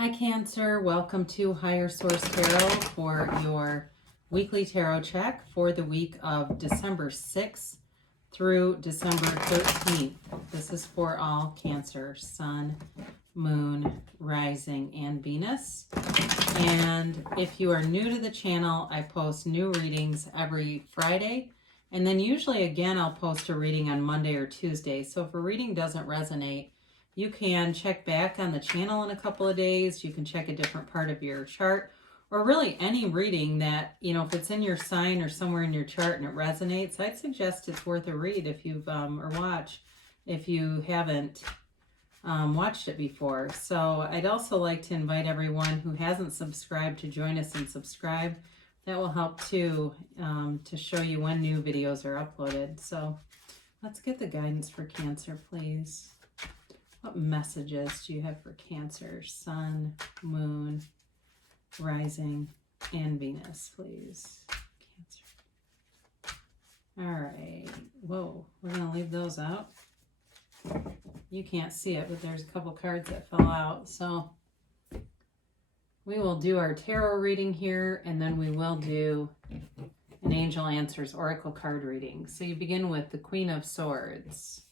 Hi Cancer, welcome to Higher Source Tarot for your weekly tarot check for the week of December 6th through December 13th. This is for all Cancer, Sun, Moon, Rising, and Venus. And if you are new to the channel, I post new readings every Friday. And then usually again, I'll post a reading on Monday or Tuesday. So if a reading doesn't resonate, you can check back on the channel in a couple of days. You can check a different part of your chart, or really any reading that, if it's in your sign or somewhere in your chart and it resonates, I'd suggest it's worth a read if you've, or watch if you haven't watched it before. So I'd also like to invite everyone who hasn't subscribed to join us and subscribe. That will help too, to show you when new videos are uploaded. So let's get the guidance for Cancer, please. What messages do you have for Cancer, Sun, Moon, Rising, and Venus, please? Cancer. All right. Whoa, we're going to leave those out. You can't see it, but there's a couple cards that fell out. So we will do our tarot reading here, and then we will do an Angel Answers Oracle card reading. So you begin with the Queen of Swords,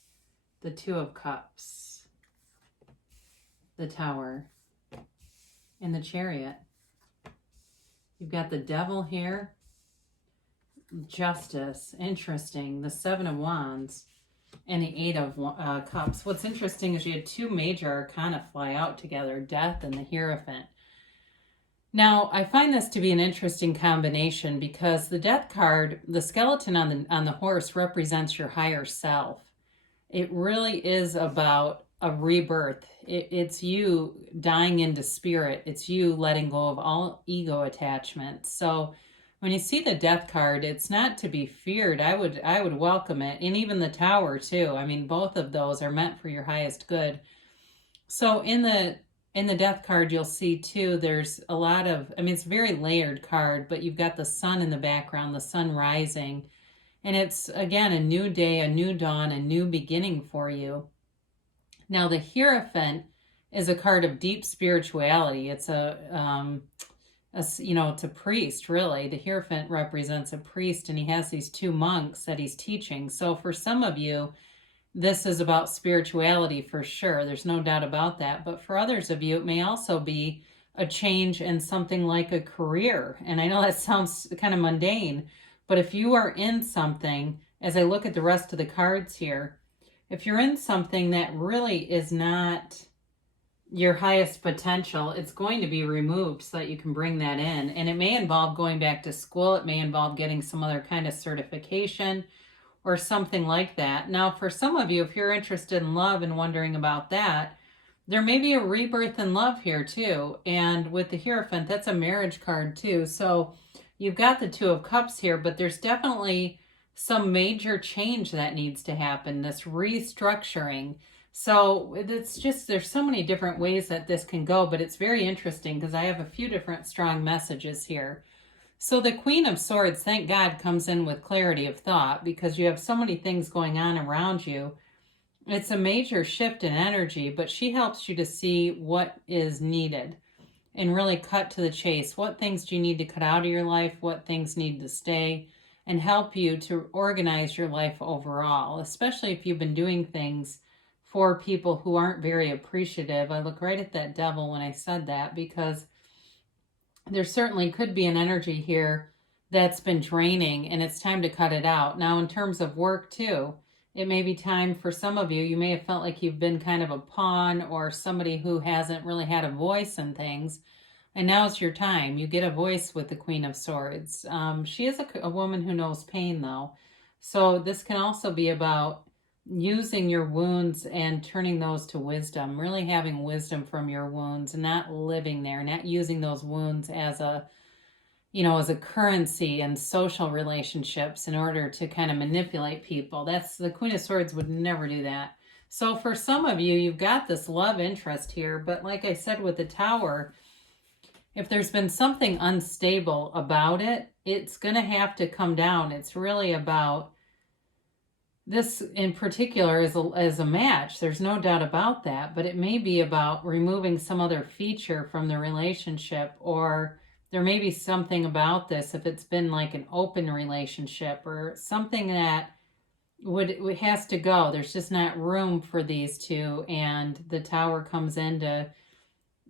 the Two of Cups, the Tower, and the Chariot. You've got the Devil here, Justice, interesting, the Seven of Wands, and the Eight of Cups. What's interesting is you had two major arcana fly out together, Death and the Hierophant. Now, I find this to be an interesting combination because the Death card, the skeleton on the horse, represents your higher self. It really is about a rebirth. It's you dying into spirit. It's you letting go of all ego attachment. So when you see the Death card, it's not to be feared. I would welcome it. And even the Tower too. I mean, both of those are meant for your highest good. So in the Death card, you'll see too, there's a lot of, it's a very layered card, but you've got the sun in the background, the sun rising. And it's, again, a new day, a new dawn, a new beginning for you. Now, the Hierophant is a card of deep spirituality. It's it's a priest, really. The Hierophant represents a priest, and he has these two monks that he's teaching. So for some of you, this is about spirituality for sure. There's no doubt about that. But for others of you, it may also be a change in something like a career. And I know that sounds kind of mundane, but if you are in something, as I look at the rest of the cards here, if you're in something that really is not your highest potential, it's going to be removed so that you can bring that in. And it may involve going back to school. It may involve getting some other kind of certification or something like that. Now, for some of you, if you're interested in love and wondering about that, there may be a rebirth in love here too. And with the Hierophant, that's a marriage card too. So you've got the Two of Cups here, but there's definitely some major change that needs to happen, this restructuring. So it's just, there's so many different ways that this can go, but it's very interesting because I have a few different strong messages here. So the Queen of Swords, thank God, comes in with clarity of thought because you have so many things going on around you. It's a major shift in energy, but she helps you to see what is needed and really cut to the chase. What things do you need to cut out of your life? What things need to stay? And help you to organize your life overall, especially if you've been doing things for people who aren't very appreciative. I look right at that Devil when I said that because there certainly could be an energy here that's been draining and it's time to cut it out. Now, in terms of work too, it may be time for some of you, you may have felt like you've been kind of a pawn or somebody who hasn't really had a voice in things. And now it's your time. You get a voice with the Queen of Swords. She is a woman who knows pain, though. So this can also be about using your wounds and turning those to wisdom, really having wisdom from your wounds and not living there, not using those wounds as a currency in social relationships in order to kind of manipulate people. The Queen of Swords would never do that. So for some of you, you've got this love interest here. But like I said with the Tower, if there's been something unstable about it, it's going to have to come down. It's really about this in particular is a match. There's no doubt about that, but it may be about removing some other feature from the relationship, or there may be something about this if it's been like an open relationship or something that has to go. There's just not room for these two, and the Tower comes in to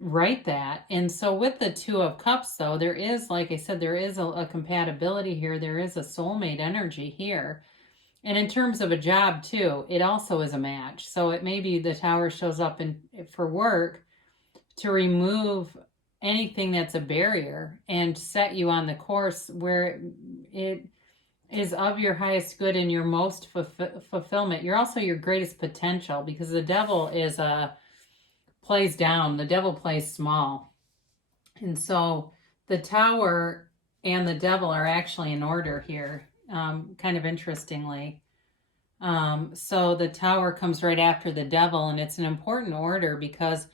right that. And so with the Two of Cups, though, there is, like I said, there is a compatibility here. There is a soulmate energy here. And in terms of a job, too, it also is a match. So it may be the Tower shows up for work to remove anything that's a barrier and set you on the course where it is of your highest good and your most fulfillment. You're also your greatest potential, because the devil is plays down. The devil plays small. And so the Tower and the devil are actually in order here, kind of interestingly. So the Tower comes right after the devil, and it's an important order because,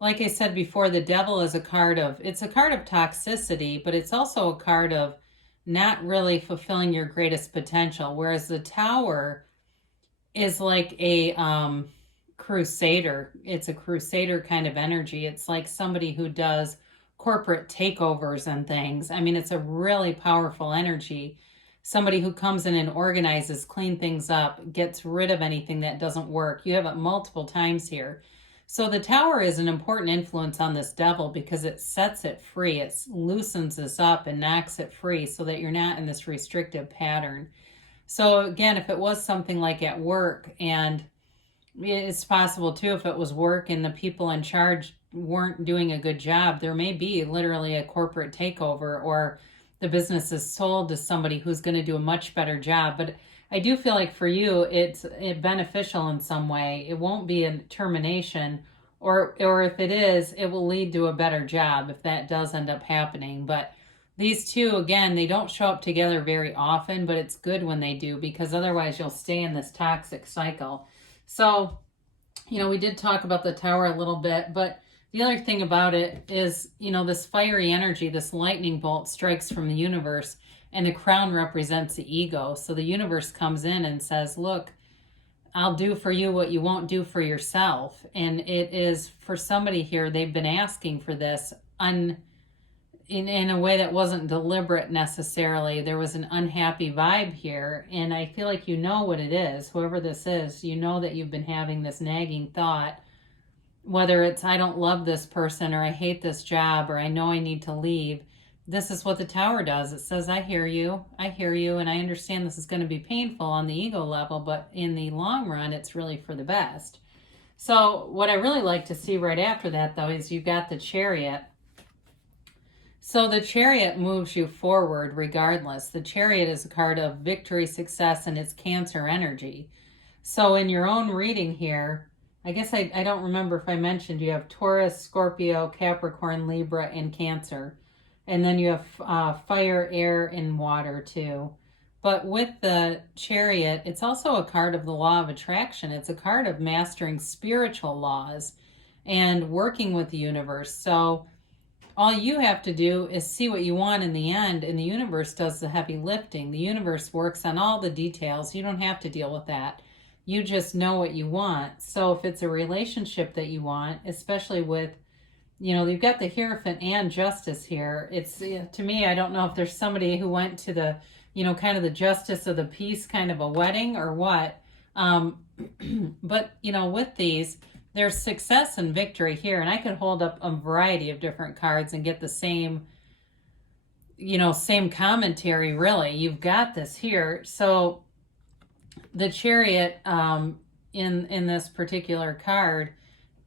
like I said before, the devil is a card of toxicity, but it's also a card of not really fulfilling your greatest potential. Whereas the Tower is like a crusader. It's a crusader kind of energy. It's like somebody who does corporate takeovers and things. I mean, it's a really powerful energy. Somebody who comes in and organizes, clean things up, gets rid of anything that doesn't work. You have it multiple times here. So the Tower is an important influence on this devil because it sets it free. It loosens this up and knocks it free so that you're not in this restrictive pattern. So again, if it was something like at work, and it's possible too, if it was work and the people in charge weren't doing a good job, there may be literally a corporate takeover, or the business is sold to somebody who's going to do a much better job. But I do feel like for you, it's beneficial in some way. It won't be a termination, or if it is, it will lead to a better job if that does end up happening. But these two, again, they don't show up together very often, but it's good when they do, because otherwise you'll stay in this toxic cycle. So, we did talk about the Tower a little bit, but the other thing about it is, this fiery energy, this lightning bolt strikes from the universe, and the crown represents the ego. So the universe comes in and says, look, I'll do for you what you won't do for yourself. And it is for somebody here, they've been asking for this in a way that wasn't deliberate necessarily. There was an unhappy vibe here, and I feel like you know what it is. Whoever this is, you know that you've been having this nagging thought, whether it's I don't love this person, or I hate this job, or I know I need to leave. This is what the Tower does. It says, I hear you, and I understand this is going to be painful on the ego level, but in the long run, it's really for the best. So what I really like to see right after that, though, is you've got the Chariot. So the Chariot moves you forward regardless. The Chariot is a card of victory, success, and it's Cancer energy. So in your own reading here, I guess I don't remember if I mentioned you have Taurus, Scorpio, Capricorn, Libra, and Cancer. And then you have fire, air, and water too. But with the Chariot, it's also a card of the law of attraction. It's a card of mastering spiritual laws and working with the universe. So all you have to do is see what you want in the end, and the universe does the heavy lifting. The universe works on all the details. You don't have to deal with that. You just know what you want. So if it's a relationship that you want, especially with, you've got the Hierophant and Justice here. It's, to me, I don't know if there's somebody who went to the, kind of the Justice of the Peace kind of a wedding or what. But, with these, there's success and victory here. And I could hold up a variety of different cards and get the same commentary, really. You've got this here. So the Chariot in this particular card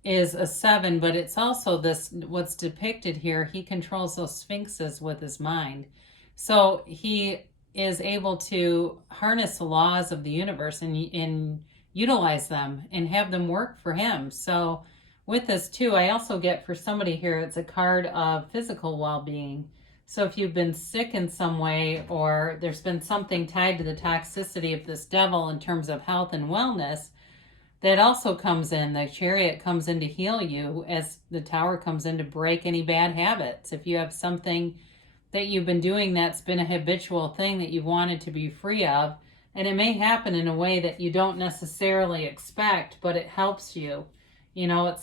is a 7, but it's also what's depicted here. He controls those sphinxes with his mind. So he is able to harness the laws of the universe and utilize them and have them work for him. So with this too, I also get for somebody here, it's a card of physical well-being. So if you've been sick in some way, or there's been something tied to the toxicity of this devil in terms of health and wellness, that also comes in. The Chariot comes in to heal you, as the Tower comes in to break any bad habits. If you have something that you've been doing that's been a habitual thing that you've wanted to be free of, And it may happen in a way that you don't necessarily expect, but it helps you. You know,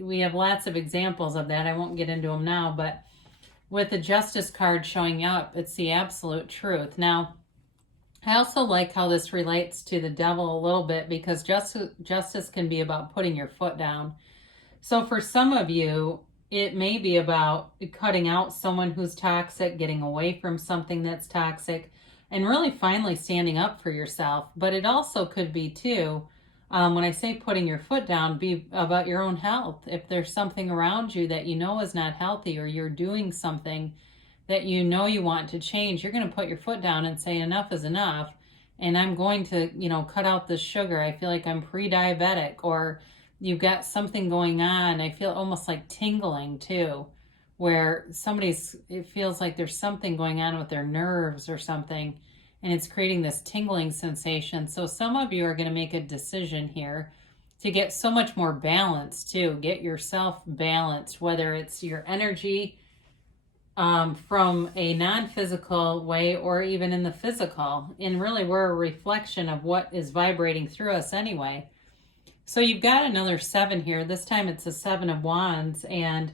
we have lots of examples of that. I won't get into them now, but with the Justice card showing up, it's the absolute truth. Now, I also like how this relates to the devil a little bit, because justice can be about putting your foot down. So for some of you, it may be about cutting out someone who's toxic, getting away from something that's toxic, and really finally standing up for yourself. But it also could be too, when I say putting your foot down, be about your own health. If there's something around you that you know is not healthy, or you're doing something that you know you want to change, you're going to put your foot down and say enough is enough, and I'm going to, cut out this sugar. I feel like I'm pre-diabetic, or you've got something going on. I feel almost like tingling too, where it feels like there's something going on with their nerves or something, and it's creating this tingling sensation. So some of you are going to make a decision here to get so much more balanced too. Get yourself balanced, whether it's your energy, from a non-physical way or even in the physical. And really, we're a reflection of what is vibrating through us anyway. So you've got another 7 here. This time it's a 7 of Wands. And,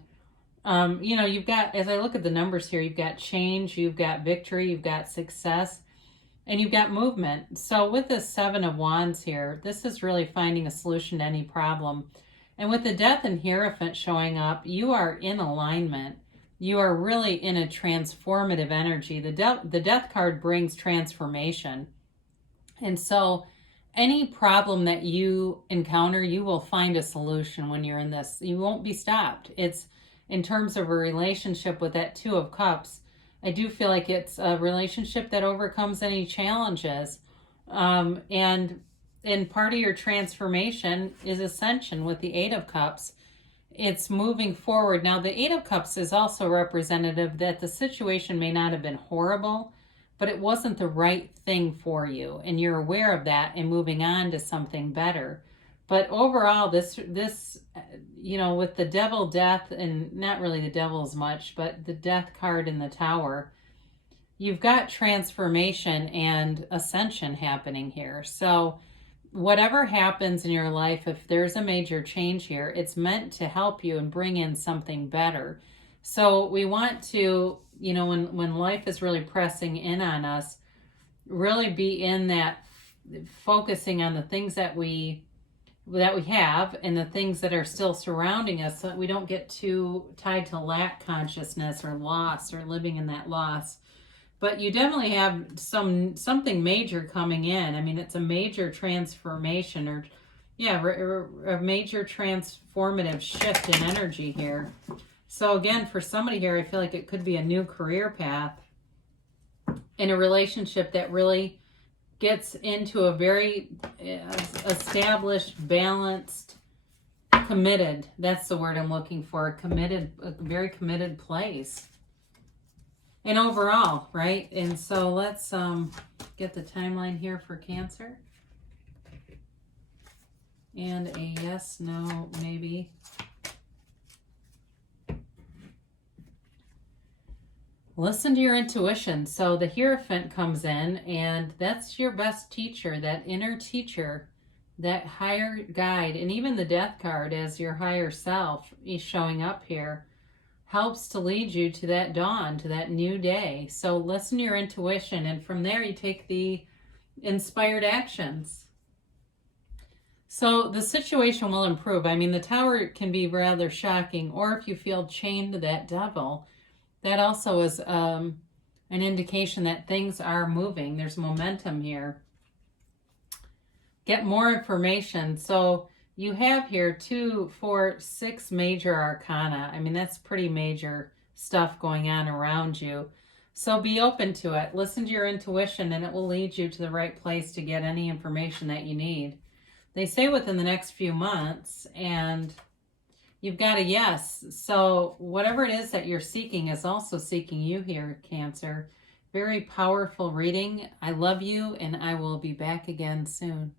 you've got, as I look at the numbers here, you've got change, you've got victory, you've got success, and you've got movement. So with this 7 of Wands here, this is really finding a solution to any problem. And with the Death and Hierophant showing up, you are in alignment. You are really in a transformative energy. The Death card brings transformation. And so any problem that you encounter, you will find a solution when you're in this. You won't be stopped. It's in terms of a relationship with that 2 of Cups. I do feel like it's a relationship that overcomes any challenges. And part of your transformation is ascension with the 8 of Cups. It's moving forward. Now, the 8 of Cups is also representative that the situation may not have been horrible, but it wasn't the right thing for you. And you're aware of that and moving on to something better. But overall, this with the Devil, Death, and not really the Devil as much, but the Death card in the Tower, you've got transformation and ascension happening here. So whatever happens in your life, if there's a major change here, it's meant to help you and bring in something better. So we want to, when life is really pressing in on us, really be in that, focusing on the things that we have and the things that are still surrounding us, so that we don't get too tied to lack consciousness or loss or living in that loss. But you definitely have something major coming in. I mean, it's a major transformation, or a major transformative shift in energy here. So again, for somebody here, I feel like it could be a new career path in a relationship that really gets into a very established, balanced, committed. That's the word I'm looking for. A very committed place. And overall, right? And so let's get the timeline here for Cancer. And a yes, no, maybe. Listen to your intuition. So the Hierophant comes in, and that's your best teacher, that inner teacher, that higher guide. And even the Death card as your higher self is showing up here, helps to lead you to that dawn, to that new day. So listen to your intuition, and from there you take the inspired actions. So the situation will improve. I mean, the Tower can be rather shocking, or if you feel chained to that Devil, that also is an indication that things are moving. There's momentum here. Get more information. So you have here 2, 4, 6 major arcana. I mean, that's pretty major stuff going on around you. So be open to it. Listen to your intuition, and it will lead you to the right place to get any information that you need. They say within the next few months, and you've got a yes. So whatever it is that you're seeking is also seeking you here, Cancer. Very powerful reading. I love you, and I will be back again soon.